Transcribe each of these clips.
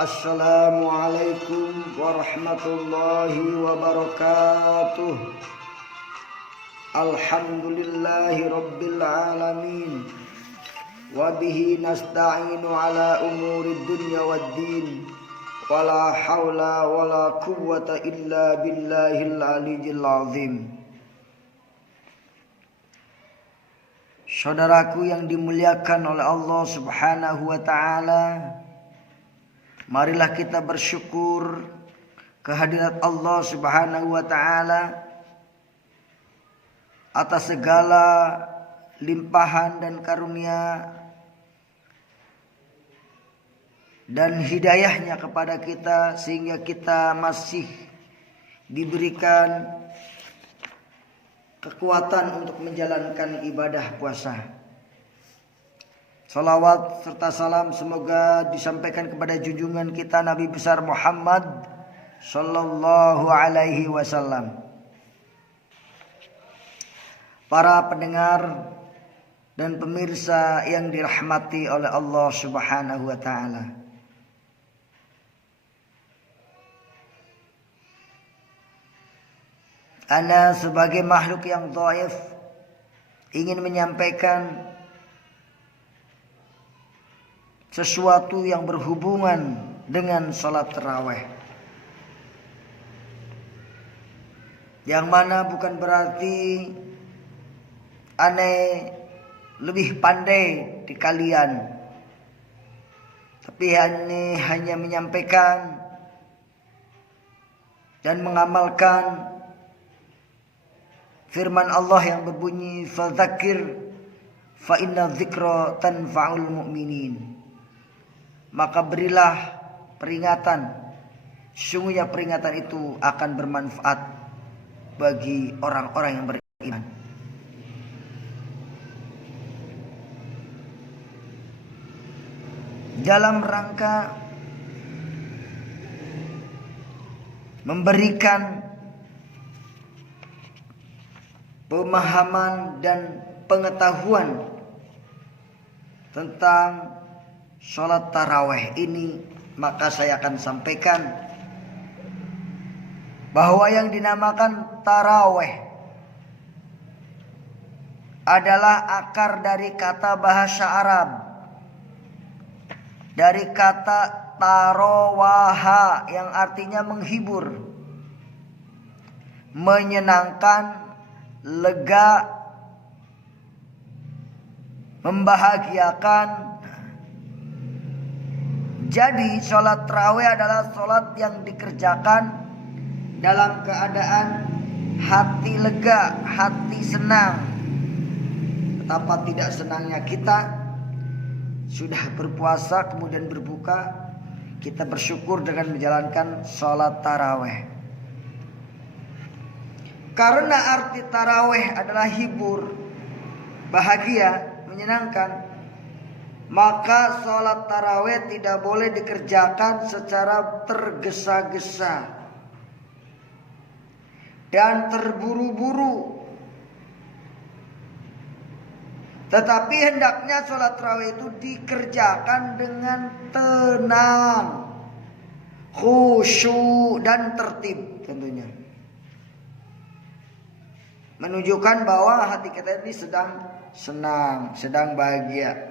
Assalamualaikum warahmatullahi wabarakatuh. Alhamdulillahi rabbil alamin. Wabihi nasta'inu ala umuri dunya waddin. Wala hawla wala quwwata illa billahil aliyyil azim. Saudaraku yang dimuliakan oleh Allah Subhanahu wa ta'ala, marilah kita bersyukur kehadirat Allah Subhanahu wa ta'ala atas segala limpahan dan karunia dan hidayahnya kepada kita, sehingga kita masih diberikan kekuatan untuk menjalankan ibadah puasa. Salawat serta salam semoga disampaikan kepada junjungan kita Nabi besar Muhammad sallallahu alaihi wasallam. Para pendengar dan pemirsa yang dirahmati oleh Allah Subhanahu wa taala. Ana sebagai makhluk yang dhaif ingin menyampaikan sesuatu yang berhubungan dengan sholat tarawih, yang mana bukan berarti aneh lebih pandai di kalian, tapi aneh hanya menyampaikan dan mengamalkan firman Allah yang berbunyi, fadzakir fa inna dzikra tanfa'ul mu'minin. Maka berilah peringatan, sesungguhnya peringatan itu akan bermanfaat bagi orang-orang yang beriman. Dalam rangka memberikan pemahaman dan pengetahuan tentang sholat tarawih ini, maka saya akan sampaikan bahwa yang dinamakan tarawih adalah akar dari kata bahasa Arab, dari kata tarawaha yang artinya menghibur, menyenangkan, lega, membahagiakan. Jadi sholat tarawih adalah sholat yang dikerjakan dalam keadaan hati lega, hati senang. Betapa tidak senangnya kita sudah berpuasa kemudian berbuka, kita bersyukur dengan menjalankan sholat tarawih. Karena arti tarawih adalah hibur, bahagia, menyenangkan, maka sholat tarawih tidak boleh dikerjakan secara tergesa-gesa dan terburu-buru. Tetapi hendaknya sholat tarawih itu dikerjakan dengan tenang, khusyuk dan tertib tentunya. Menunjukkan bahwa hati kita ini sedang senang, sedang bahagia.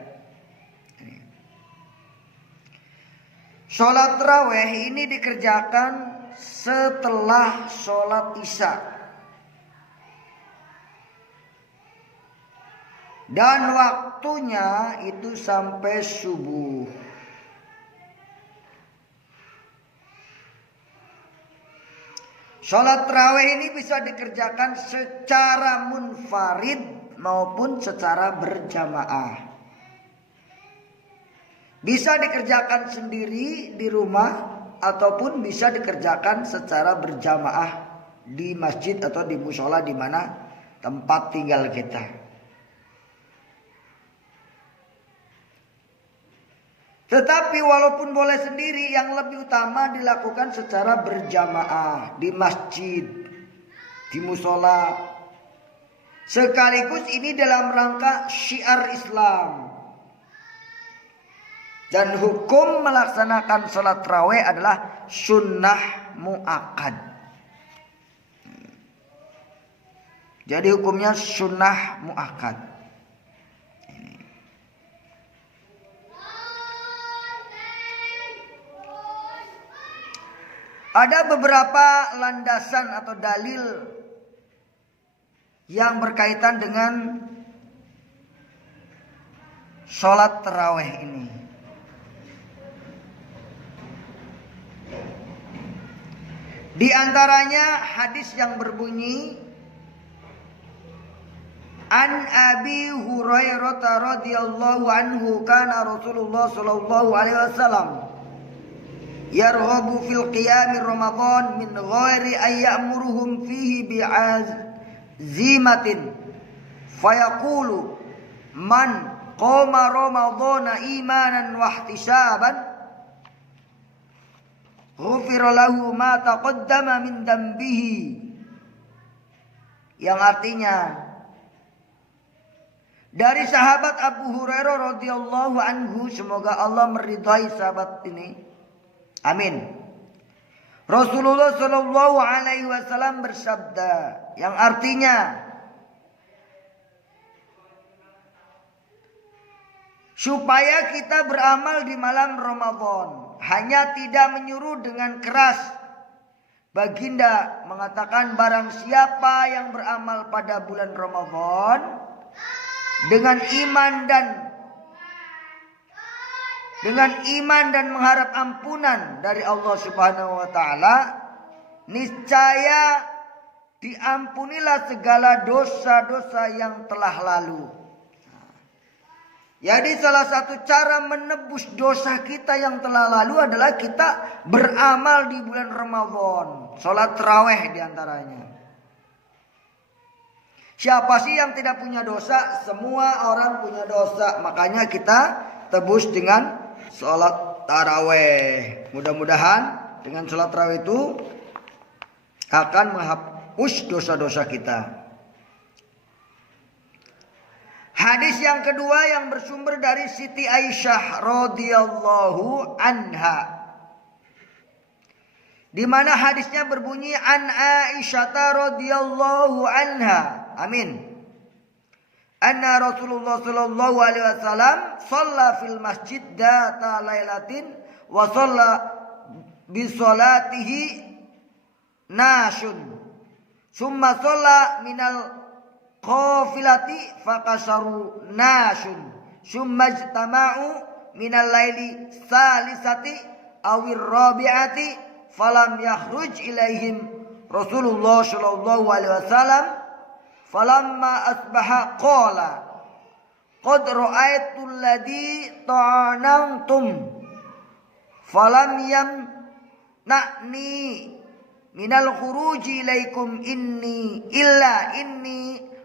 Sholat tarawih ini dikerjakan setelah sholat isya, dan waktunya itu sampai subuh. Sholat tarawih ini bisa dikerjakan secara munfarid maupun secara berjamaah. Bisa dikerjakan sendiri di rumah ataupun bisa dikerjakan secara berjamaah di masjid atau di mushola di mana tempat tinggal kita. Tetapi walaupun boleh sendiri, yang lebih utama dilakukan secara berjamaah di masjid, di mushola. Sekaligus ini dalam rangka syiar Islam. Dan hukum melaksanakan sholat tarawih adalah sunnah muakkad. Jadi hukumnya sunnah muakkad. Ada beberapa landasan atau dalil yang berkaitan dengan sholat tarawih ini. Di antaranya hadis yang berbunyi, An Abi Hurairah radhiyallahu anhu kana Rasulullah sallallahu alaihi wasallam yarghabu fil qiyam Ramadan min ghairi ay ya'muruhum fihi bi'azimatin fayaqulu man qama ramadhana imanan wa ihtisaban ghufira lahu ma taqaddama min dambihi, yang artinya dari sahabat Abu Hurairah radhiyallahu anhu, semoga Allah meridhai sahabat ini. Amin. Rasulullah sallallahu alaihi wasallam bersabda, yang artinya supaya kita beramal di malam Ramadan, hanya tidak menyuruh dengan keras. Baginda mengatakan, barang siapa yang beramal pada bulan Ramadan dengan iman dan mengharap ampunan dari Allah Subhanahu wa taala, niscaya diampunilah segala dosa-dosa yang telah lalu. Jadi salah satu cara menebus dosa kita yang telah lalu adalah kita beramal di bulan Ramadan. Sholat tarawih diantaranya. Siapa sih yang tidak punya dosa? Semua orang punya dosa. Makanya kita tebus dengan sholat tarawih. Mudah-mudahan dengan sholat tarawih itu akan menghapus dosa-dosa kita. Hadis yang kedua yang bersumber dari Siti Aisyah radhiyallahu anha, di mana hadisnya berbunyi, an Aisyah radhiyallahu anha, amin, anna Rasulullah sallallahu alaihi wasallam shalla fil masjid data lailatin wa shalla bi salatihi nasyun summa shalla minal qafilati faqasaru nasyun summa ijtama'u minal laili salisati awir rabi'ati falam yakhruj ilaihim Rasulullah sallallahu alaihi wasallam falamma asbaha qala qad ra'aytu alladhi ta'anantum falam yamna'ni minal khuruji ilaikum inni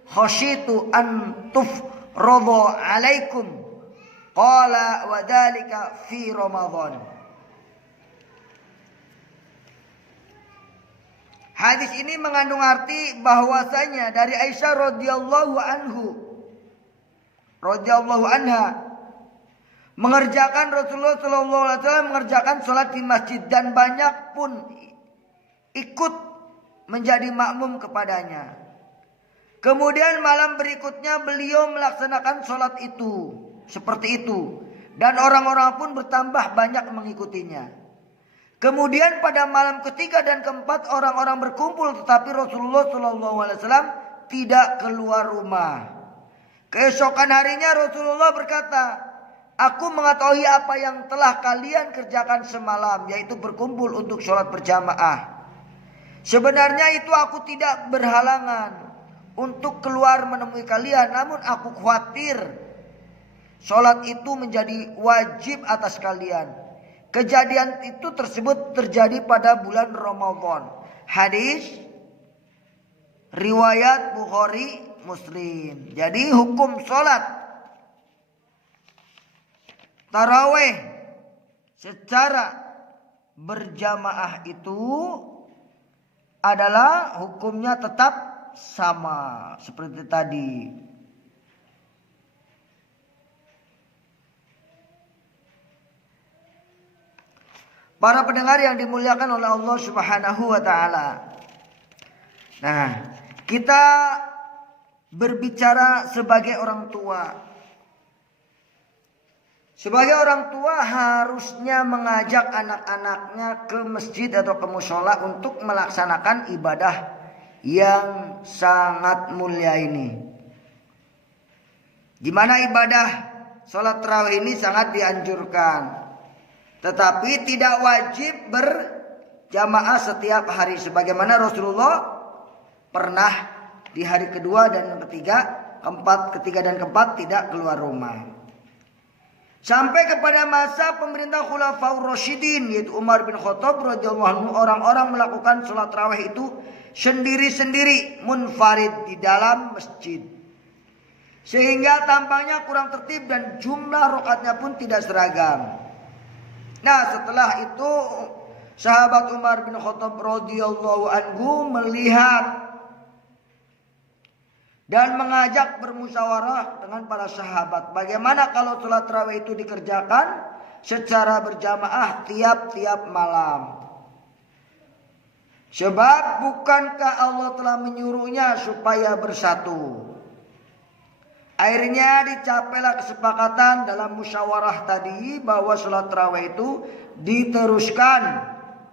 khasyitu an tufradha alaikum qala wa dzalika fi Ramadan. Hadis ini mengandung arti bahwasanya dari Aisyah radhiyallahu anha mengerjakan Rasulullah sallallahu alaihi wasallam mengerjakan salat di masjid dan banyak pun ikut menjadi makmum kepadanya. Kemudian malam berikutnya beliau melaksanakan sholat itu seperti itu, dan orang-orang pun bertambah banyak mengikutinya. Kemudian pada malam ketiga dan keempat orang-orang berkumpul, tetapi Rasulullah SAW tidak keluar rumah. Keesokan harinya Rasulullah berkata, aku mengetahui apa yang telah kalian kerjakan semalam, yaitu berkumpul untuk sholat berjamaah. Sebenarnya itu aku tidak berhalangan untuk keluar menemui kalian, namun aku khawatir sholat itu menjadi wajib atas kalian. Kejadian itu tersebut terjadi pada bulan Ramadan. Hadis riwayat Bukhari Muslim. Jadi hukum sholat tarawih secara berjamaah itu adalah hukumnya tetap sama seperti tadi. Para pendengar yang dimuliakan oleh Allah Subhanahu wa taala. Nah, kita berbicara sebagai orang tua. Sebagai orang tua harusnya mengajak anak-anaknya ke masjid atau ke mushola untuk melaksanakan ibadah yang sangat mulia ini. Di mana ibadah sholat tarawih ini sangat dianjurkan. Tetapi tidak wajib berjamaah setiap hari. Sebagaimana Rasulullah pernah di hari kedua dan yang ketiga dan keempat tidak keluar rumah. Sampai kepada masa pemerintah Khulafaur Rasyidin, yaitu Umar bin Khattab radhiyallahu anhu, orang-orang melakukan sholat tarawih itu sendiri-sendiri, munfarid di dalam masjid. Sehingga tampaknya kurang tertib dan jumlah rakaatnya pun tidak seragam. Nah, setelah itu sahabat Umar bin Khattab radhiyallahu anhu melihat dan mengajak bermusyawarah dengan para sahabat. Bagaimana kalau sholat tarawih itu dikerjakan secara berjamaah tiap-tiap malam? Sebab bukankah Allah telah menyuruhnya supaya bersatu? Akhirnya dicapailah kesepakatan dalam musyawarah tadi bahwa sholat tarawih itu diteruskan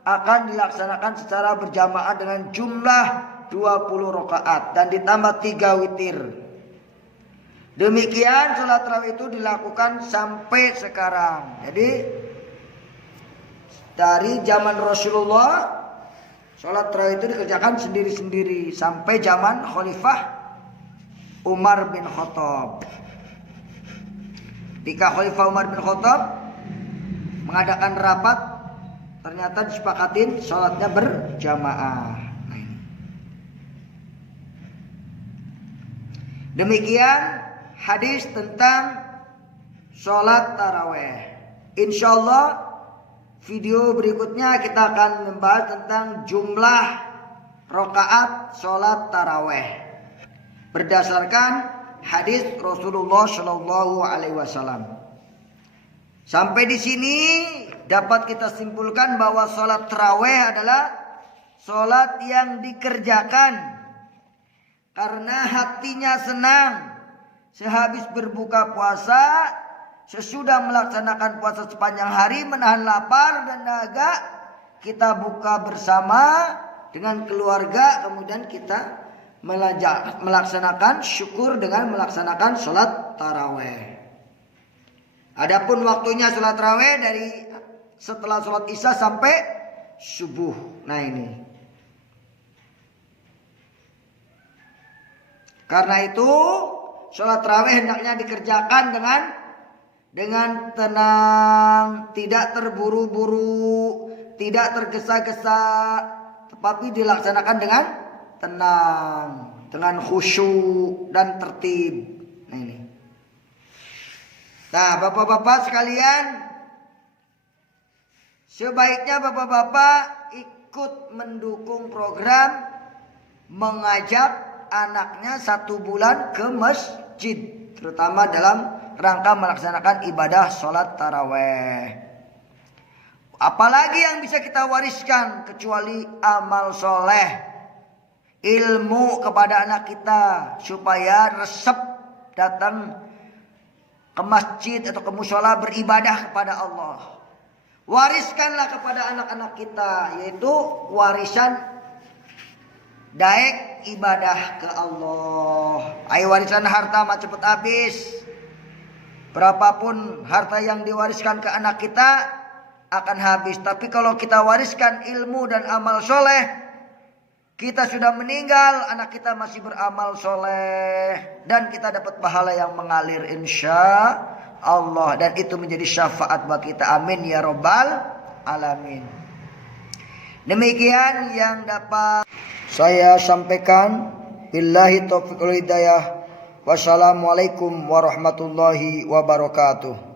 akan dilaksanakan secara berjamaah dengan jumlah 20 rakaat dan ditambah 3 witir. Demikian sholat tarawih itu dilakukan sampai sekarang. Jadi dari zaman Rasulullah sholat tarawih itu dikerjakan sendiri-sendiri sampai zaman Khalifah Umar bin Khattab. Ketika Khalifah Umar bin Khattab mengadakan rapat, ternyata disepakatin sholatnya berjamaah. Demikian hadis tentang sholat tarawih. Insyaallah video berikutnya kita akan membahas tentang jumlah rakaat sholat tarawih berdasarkan hadis Rasulullah Shallallahu Alaihi Wasallam. Sampai di sini dapat kita simpulkan bahwa sholat tarawih adalah sholat yang dikerjakan karena hatinya senang sehabis berbuka puasa, sesudah melaksanakan puasa sepanjang hari, menahan lapar dan dahaga, kita buka bersama dengan keluarga, kemudian kita melaksanakan syukur dengan melaksanakan sholat tarawih. Adapun waktunya sholat tarawih dari setelah sholat isya sampai subuh. Nah ini. Karena itu sholat tarawih hendaknya dikerjakan dengan tenang, tidak terburu-buru, tidak tergesa-gesa, tetapi dilaksanakan dengan tenang, dengan khusyuk dan tertib. Nah ini. Nah, bapak-bapak sekalian, sebaiknya bapak-bapak ikut mendukung program mengajak anaknya 1 bulan ke masjid, terutama dalam rangka melaksanakan ibadah sholat tarawih. Apalagi yang bisa kita wariskan kecuali amal soleh, ilmu kepada anak kita supaya resep datang ke masjid atau ke mushola beribadah kepada Allah. Wariskanlah kepada anak-anak kita, yaitu warisan daek ibadah ke Allah. Ayo, warisan harta mah cepet habis. Berapapun harta yang diwariskan ke anak kita akan habis. Tapi kalau kita wariskan ilmu dan amal soleh, kita sudah meninggal, anak kita masih beramal soleh, dan kita dapat pahala yang mengalir insya Allah, dan itu menjadi syafaat bagi kita. Amin ya rabbal alamin. Demikian yang dapat saya sampaikan. Billahi taufiq wal hidayah. Wassalamualaikum warahmatullahi wabarakatuh.